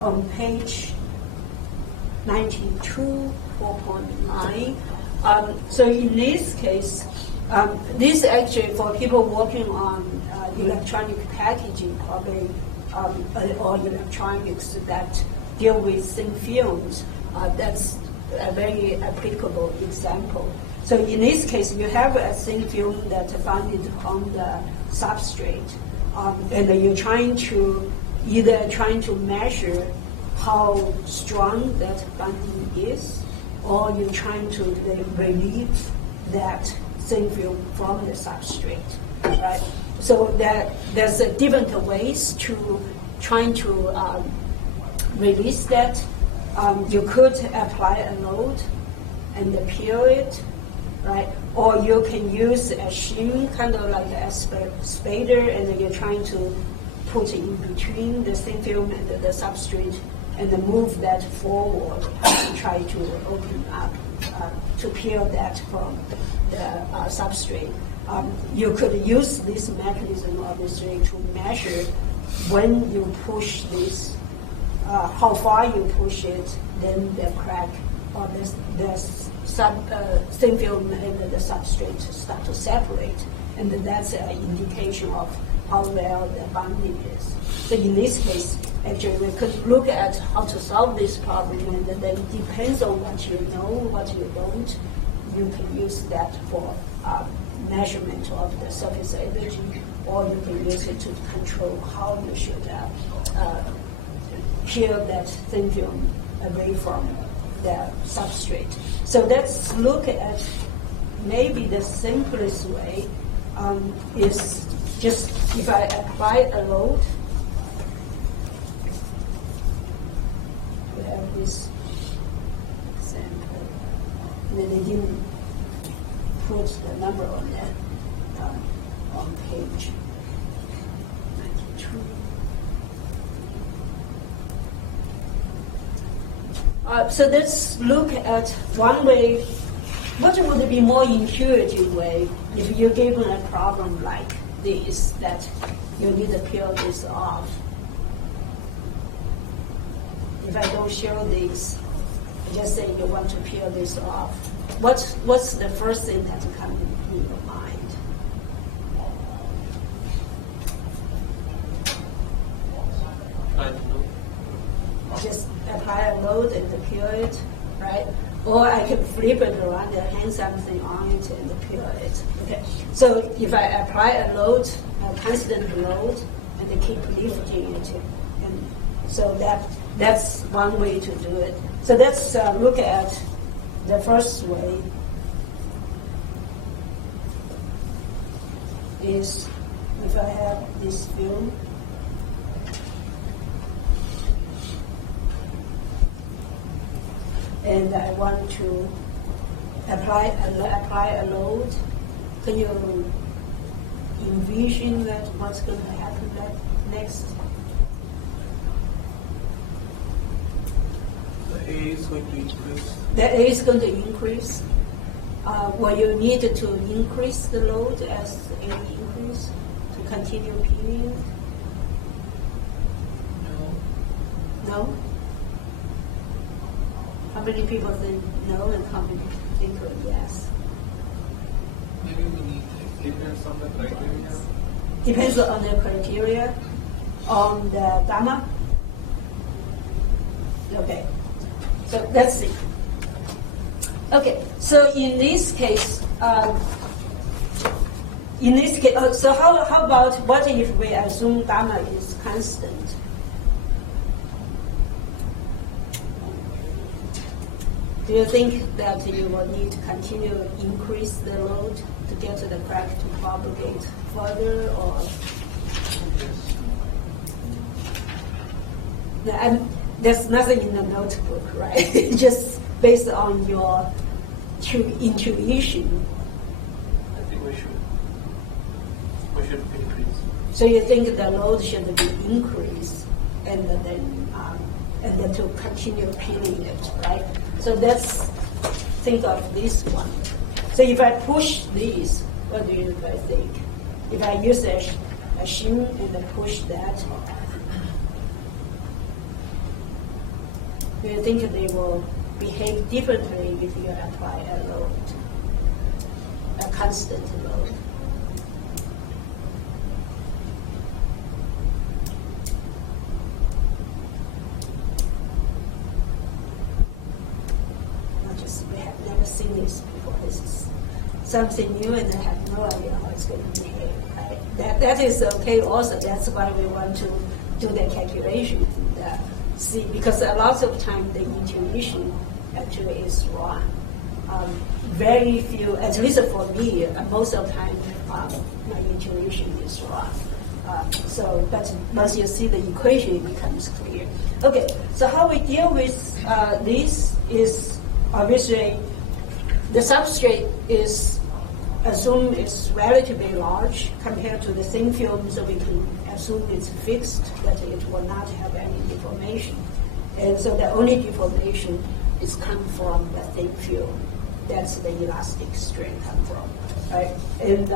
On page 92, 4.9. So in this case, this actually for people working on electronic packaging, probably, or electronics that deal with thin films, that's a very applicable example. So in this case, you have a thin film that's founded on the substrate, and you're trying to measure how strong that binding is, or you're trying to relieve that thin film from the substrate, right? So there's different ways to trying to release that. You could apply a load and peel it, right? Or you can use a shim, kind of like a spader, and then you're trying to put in between the thin film and the substrate and then move that forward and try to open up to peel that from the substrate. You could use this mechanism, obviously, to measure when you push this, how far you push it, then the crack or the thin film and the substrate start to separate. And that's an indication of how well the bonding is. So in this case, actually, we could look at how to solve this problem, and then it depends on what you know, what you don't. You can use that for measurement of the surface energy, or you can use it to control how you should peel that thin film away from the substrate. So let's look at maybe the simplest way is just if I apply a load. We have this example, and then they didn't put the number on that on page 92. So let's look at one way. What would be more intuitive way if you're given a problem like this, that you need to peel this off? If I don't show this, I just say you want to peel this off. What's the first thing that comes in your mind? I don't know. Just apply a load and peel it, right? Or I can flip it around and hang something on it and peel it. Okay. So if I apply a load, a constant load, and keep lifting it, and so that's one way to do it. So let's look at the first way. Is if I have this film. And I want to apply a load. Can you envision that what's going to happen next? The A is going to increase. The A is going to increase. Will you need to increase the load as A increase to continue peeling? No? How many people think no and how many think yes? Maybe we need depends on the criteria. Depends on the criteria, on the gamma. Okay, so let's see. Okay, so in this case, so how about what if we assume gamma is constant? Do you think that you will need to continue to increase the load to get the crack to propagate further, or? And there's nothing in the notebook, right? Just based on your intuition. I think we should increase. So you think the load should be increased, and then to continue peeling it, right? So let's think of this one. So if I push this, what do you guys think? If I use a shim and push that, do you think they will behave differently if you apply a load, a constant load? We have never seen this before. This is something new, and I have no idea how it's going to behave. Right? That is okay also. That's why we want to do the calculation and see, because a lot of time the intuition actually is wrong. Very few, at least for me, most of the time my intuition is wrong. But once you see the equation, it becomes clear. Okay, so how we deal with this is obviously the substrate is assumed is relatively large compared to the thin film, so we can assume it's fixed, that it will not have any deformation. And so the only deformation is come from the thin film. That's the elastic strain come from, right? And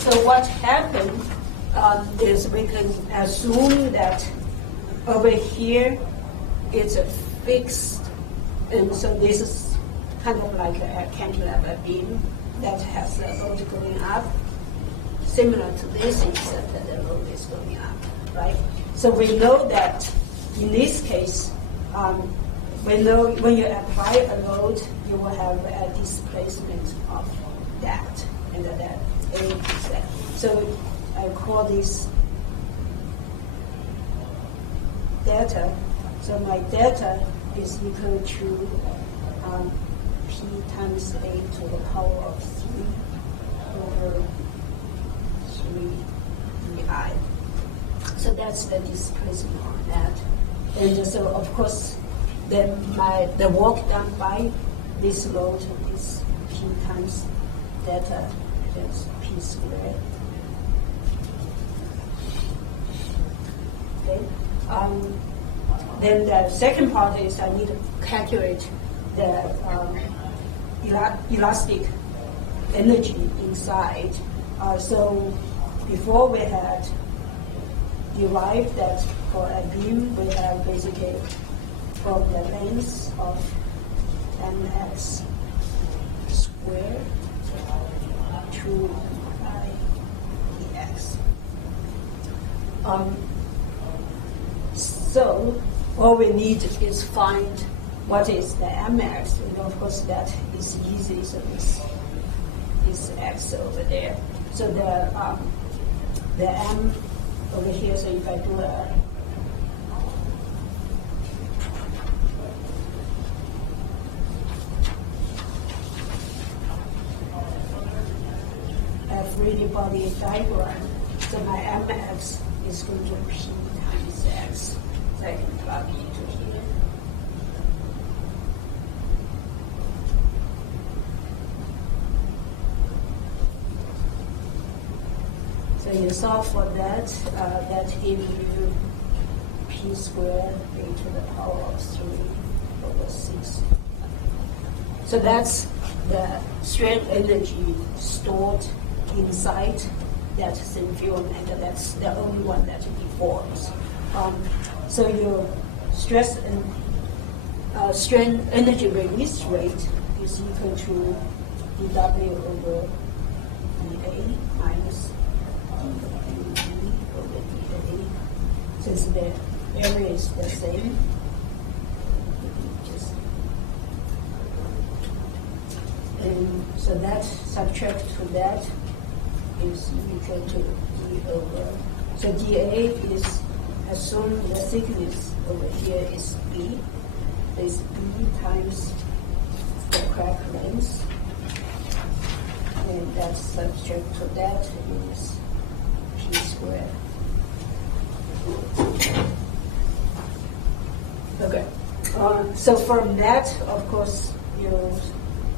so what happened is we can assume that over here it's a fixed, and so this is kind of like a cantilever beam that has a load going up, similar to this, except that the load is going up, right? So we know that in this case, we know when you apply a load, you will have a displacement of that, and that A is that. So I call this delta. So my delta is equal to P times A to the power of 3 over 3 EI. So that's the displacement on that. And so of course, then the work done by this load is P times delta, that's P squared. Okay. Then the second part is I need to calculate the elastic energy inside. So before we had derived that for a beam, we have basically from the length of mx squared to pi dx. So all we need is find what is the mx, and of course that is easy. So this is x over there. So the m over here. So if I do a 3D body diagram, so my mx is going to be p times x. So I can plug into here. So you solve for that, that gives you p squared a to the power of 3 over 6. So that's the strain energy stored inside that thin film, and that's the only one that deforms. So your stress and strain energy release rate is equal to dW over dA minus dV over dA. Since the area is the same, and so that subtract to that is equal to D over. So dA is assume the thickness over here is B. Is B times the crack length, and that subject to that is P squared. Okay. So from that, of course, you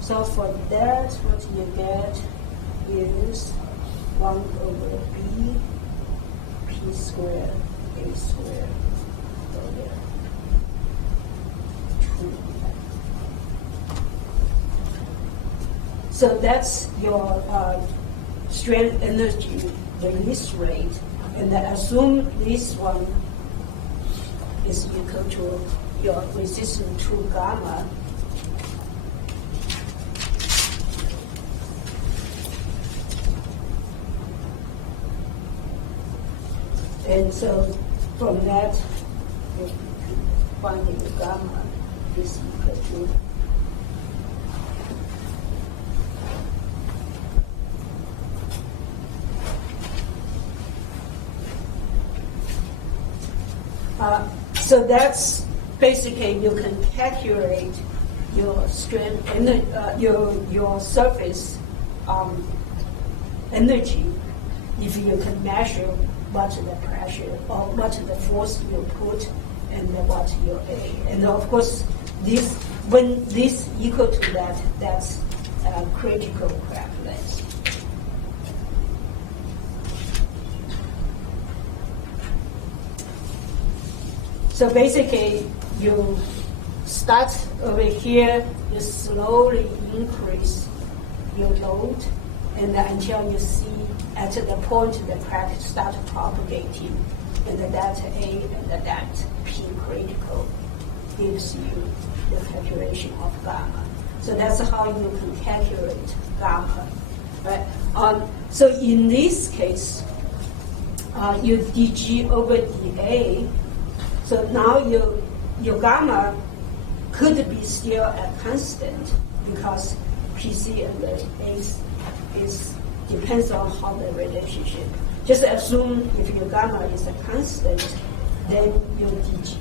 solve for that. What you get is 1 over B P squared A squared over 2. So that's your strain energy release rate, and then assume this one is equal to your resistance to gamma. And so from that, you find the gamma is equal to so that's basically you can calculate your strain your surface energy if you can measure what the pressure or what the force you put and what your A. And of course, this when this equal to that, that's critical crack length. So basically, you start over here, you slowly increase your load, and until you see at the point the crack start propagating, and that A and that P critical gives you the calculation of gamma. So that's how you can calculate gamma. Right? So in this case, you dG over dA. So now your gamma could be still a constant because PC and the is depends on how the relationship. Just assume if your gamma is a constant, then your dG.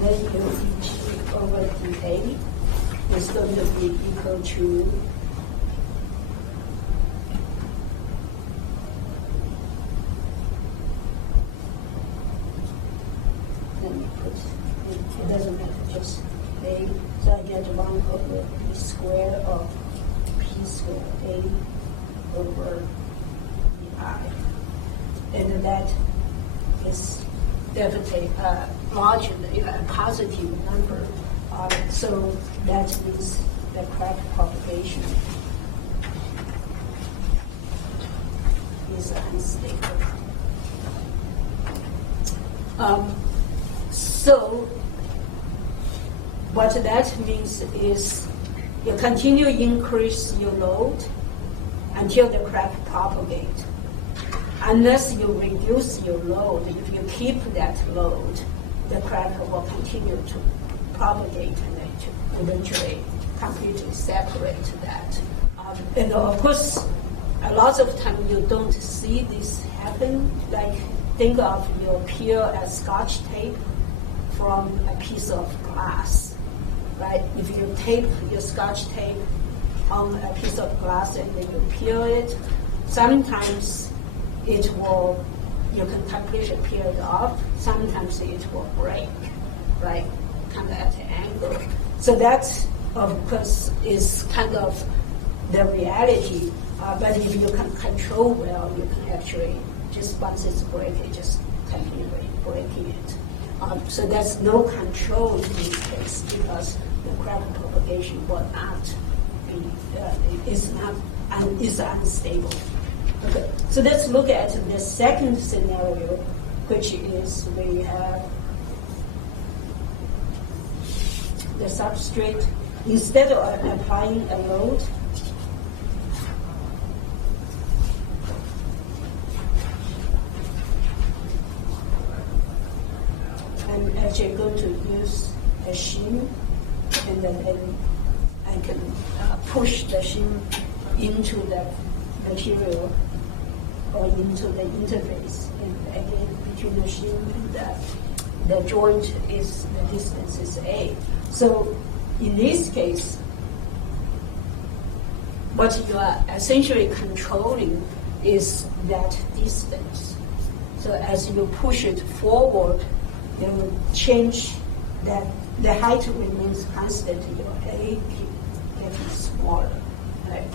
Then your dG over dA is going to be equal to it doesn't matter, just A. So I get 1 over B squared of P squared A over I. And that is definitely larger, a positive number. So that means the crack propagation is unstable. So what that means is you continue increase your load until the crack propagate. Unless you reduce your load, if you keep that load, the crack will continue to propagate and to eventually completely separate that. And of course, a lot of time you don't see this happen. Like think of your peel a Scotch tape from a piece of glass, right? If you tape your Scotch tape on a piece of glass and then you peel it, sometimes it will, you can completely peel it off, sometimes it will break, right? Kind of at an angle. So that, of course, is kind of the reality, but if you can control well, you can actually, just once it's breaking, just continually breaking it. So there's no control in this case because the crack propagation will not be, is unstable. Okay, so let's look at the second scenario, which is we have the substrate, instead of applying a load, I'm actually going to use a shim, and then I can push the shim into the material or into the interface. And again, between the shim and the joint is, the distance is A. So in this case, what you are essentially controlling is that distance. So as you push it forward, you will change that the height remains constant, your A getting smaller. Right?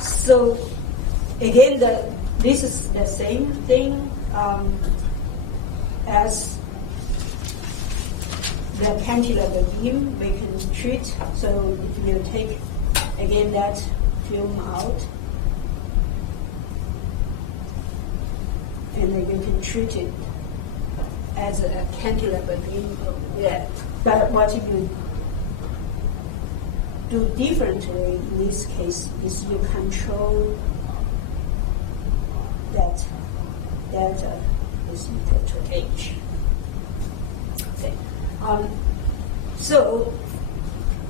So again, this is the same thing. as the cantilever beam we can treat. So if you take again that film out, and then you can treat it as a cantilever beam. Yeah. But what you do differently in this case is you control that delta is equal to h. Okay. So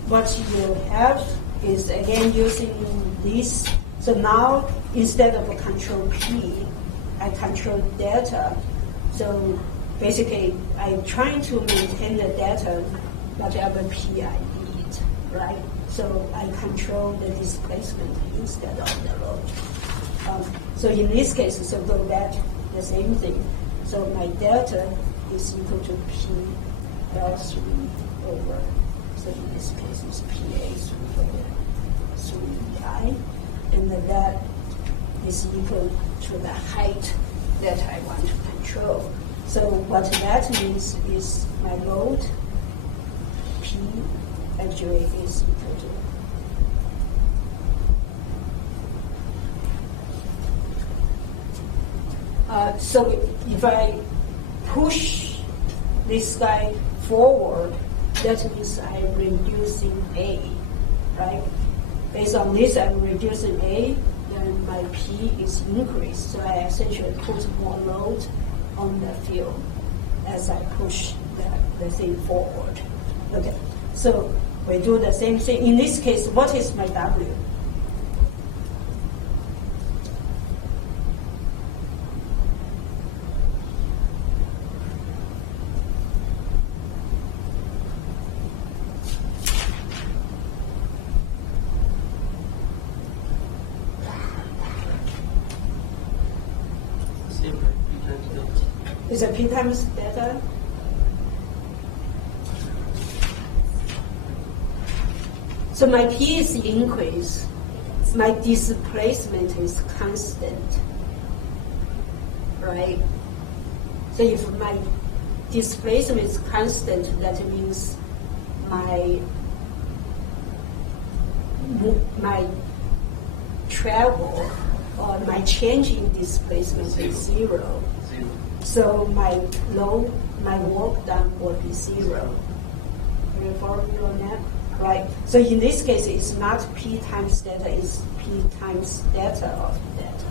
what you have is again using this. So now instead of control P, I control delta. So basically I'm trying to maintain the delta whatever P I need, right? So I control the displacement instead of the load. So in this case, so go back the same thing. So my delta is equal to P L3 over, so in this case it's PA3 over 3I, and that is equal to the height that I want to control. So what that means is my load P actually is equal to so if I push this guy forward, that means I'm reducing A, right? Based on this, I'm reducing A, then my P is increased. So I essentially put more load on the field as I push the thing forward. Okay, so we do the same thing. In this case, what is my W? Is it P times delta? So my P is increased, my displacement is constant, right? So if my displacement is constant, that means my travel or my change in displacement is zero. So my load, my work done will be zero. Can you follow me on that? Right. So in this case, it's not P times delta, it's P times delta of delta.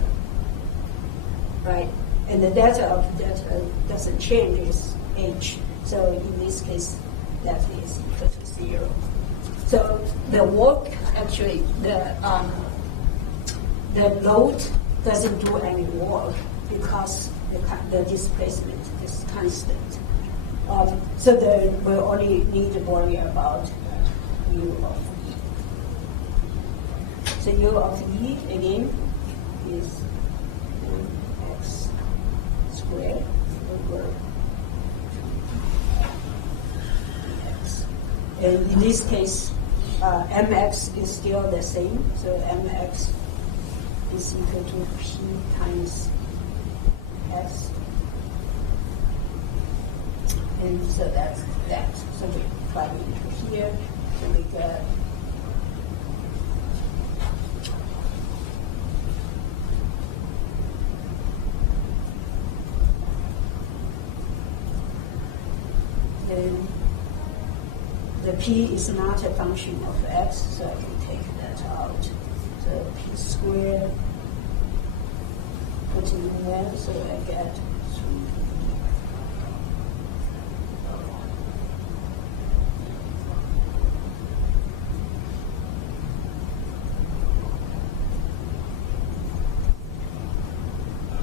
Right? And the delta of delta doesn't change, it's H. So in this case, that is equal to zero. So the work, actually, the load doesn't do any work because the displacement is constant. So we only need to worry about U of E. So U of E, again, is x squared over x. And in this case, mx is still the same. So mx is equal to P times S. And so that's that. So we plug into here, so we get then the P is not a function of x, so I can take that out. So P squared put in there, so I get 3.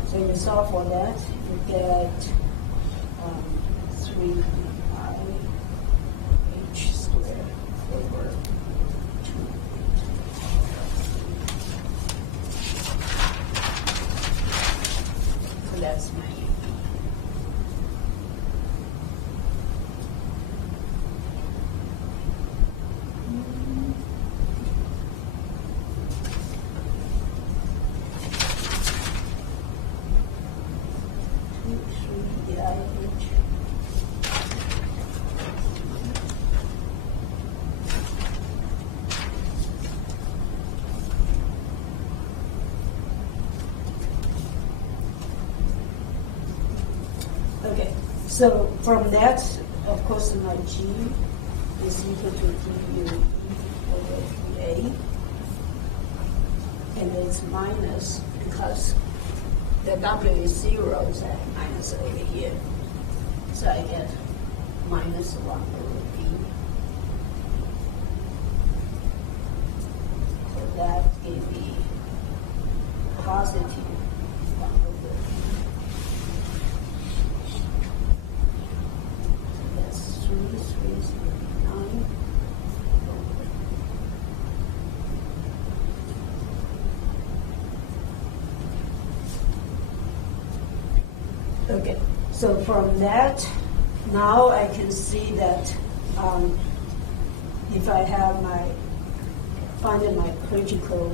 So you solve for that, you get 3I H squared over 2. So that's my So from that, of course, my G is equal to du over dA, and it's minus because the W is 0, so I have minus over here. So I get minus 1 over B. So that gives me positive 1 over B. So that's 3,309 over. Okay, so from that, now I can see that if I have find my critical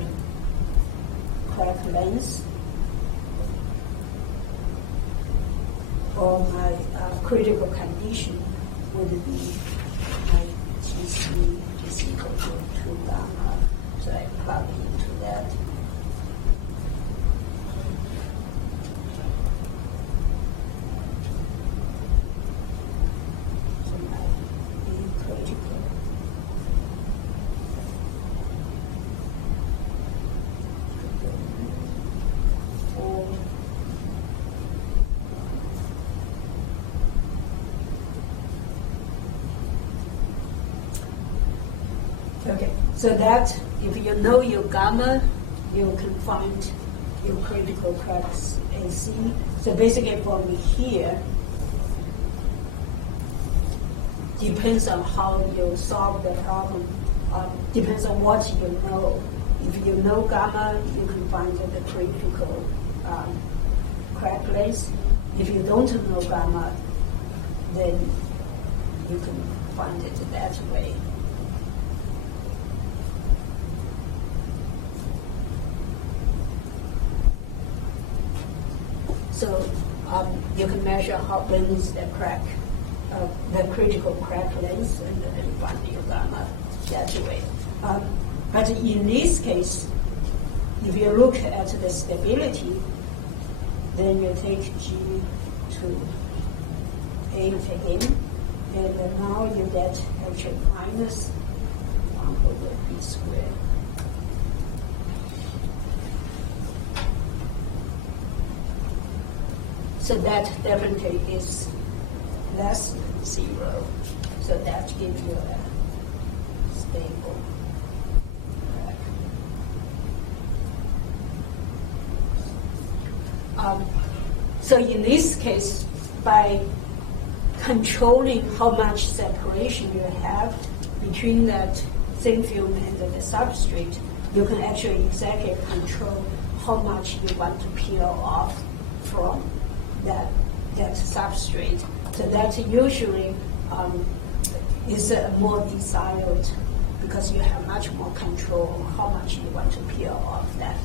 crack length or my critical condition would be my GC is equal to 2 gamma. So I plug into that. So my B critical. Okay, so that if you know your gamma, you can find your critical cracks AC. So basically from here, depends on how you solve the problem, depends on what you know. If you know gamma, you can find the critical crack length. If you don't know gamma, then you can find it that way. So you can measure when is the crack, the critical crack length, and then find your gamma that way. But in this case, if you look at the stability, then you take G to A again, and now you get actually minus 1 over B squared. So that definitely is less than 0. So that gives you a stable crack. So in this case, by controlling how much separation you have between that thin film and the substrate, you can actually exactly control how much you want to peel off from that substrate. So that usually is more desired because you have much more control how much you want to peel off that.